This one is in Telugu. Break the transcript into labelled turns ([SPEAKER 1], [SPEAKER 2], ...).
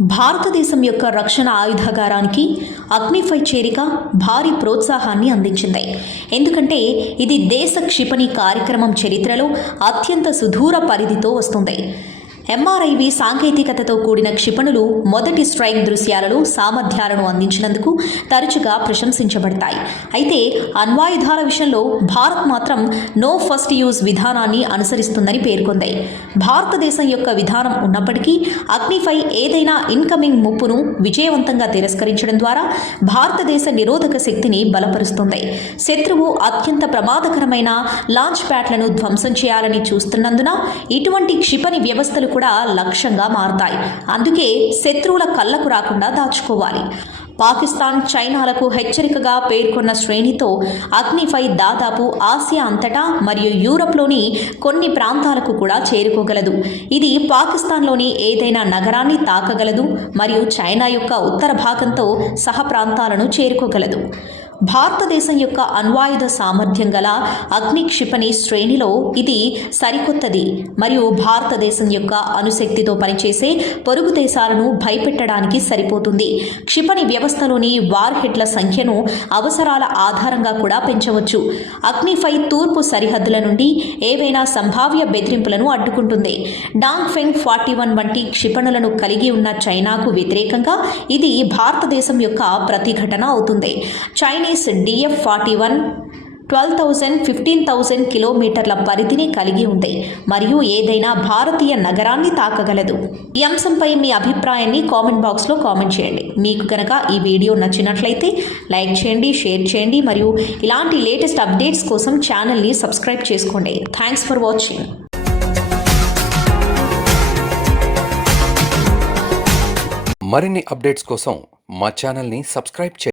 [SPEAKER 1] భారతదేశం యొక్క రక్షణ ఆయుధాగారానికి అగ్నిఫై చేరిక భారీ ప్రోత్సాహాన్ని అందించింది. ఎందుకంటే ఇది దేశ క్షిపణి కార్యక్రమం చరిత్రలో అత్యంత సుదూర పరిధితో వస్తుంది. ఎంఆర్ఐవి సాంకేతికతతో కూడిన క్షిపణులు మొదటి స్ట్రైక్ దృశ్యాలలో సామర్థ్యాలను అందించినందుకు తరచుగా ప్రశంసించబడతాయి. అయితే అణ్వాయుధాల విషయంలో భారత్ మాత్రం నో ఫస్ట్ యూజ్ విధానాన్ని అనుసరిస్తుందని పేర్కొంది. భారతదేశం యొక్క విధానం ఉన్నప్పటికీ అగ్నిఫై ఏదైనా ఇన్కమింగ్ ముప్పును విజయవంతంగా తిరస్కరించడం ద్వారా భారతదేశ నిరోధక శక్తిని బలపరుస్తుంది. శత్రువు అత్యంత ప్రమాదకరమైన లాంచ్ ప్యాడ్లను ధ్వంసం చేయాలని చూస్తున్నందున ఇటువంటి క్షిపణి వ్యవస్థలు కూడా లక్ష్యంగా మారతాయి. అందుకే శత్రువుల కళ్ళకు రాకుండా దాచుకోవాలి. పాకిస్తాన్ చైనాలకు హెచ్చరికగా పేర్కొన్న శ్రేణితో అగ్నిఫై దాదాపు ఆసియా అంతటా మరియు యూరప్లోని కొన్ని ప్రాంతాలకు కూడా చేరుకోగలదు. ఇది పాకిస్తాన్లోని ఏదైనా నగరాన్ని తాకగలదు మరియు చైనా యొక్క ఉత్తర భాగంతో సహ ప్రాంతాలను చేరుకోగలదు. భారతదేశం యొక్క అణ్వాయుధ సామర్థ్యం గల అగ్ని క్షిపణి శ్రేణిలో ఇది సరికొత్తది. మరియు భారతదేశం యొక్క అణుశక్తితో పనిచేసే పొరుగు దేశాలను భయపెట్టడానికి సరిపోతుంది. క్షిపణి వ్యవస్థలోని వార్ హెడ్ల సంఖ్యను అవసరాల ఆధారంగా కూడా పెంచవచ్చు. అగ్నిఫై తూర్పు సరిహద్దుల నుండి ఏవైనా సంభావ్య బెదిరింపులను అడ్డుకుంటుంది. డాంగ్ ఫెంగ్ ఫార్టీ వన్ వంటి క్షిపణులను కలిగి ఉన్న చైనాకు వ్యతిరేకంగా ఇది భారతదేశం యొక్క ప్రతిఘటన అవుతుంది. Chinese DF forty one twelve thousand fifteen thousand కిలోమీటర్ల పరిధిని కలిగి ఉంది మరియు ఏదైనా భారతీయ నగరాన్ని తాకగలదు. ఈ అంశంపై మీ అభిప్రాయాన్ని కామెంట్ బాక్స్లో కామెంట్ చేయండి. మీకు కనుక ఈ వీడియో నచ్చినట్లయితే లైక్ చేయండి షేర్ చేయండి మరియు ఇలాంటి లేటెస్ట్ అప్డేట్స్ కోసం ఛానల్ని సబ్స్క్రైబ్ చేసుకోండి. Thanks for watching.
[SPEAKER 2] మరిన్ని అప్డేట్స్ కోసం మా ఛానల్ని సబ్స్క్రైబ్ చేయండి.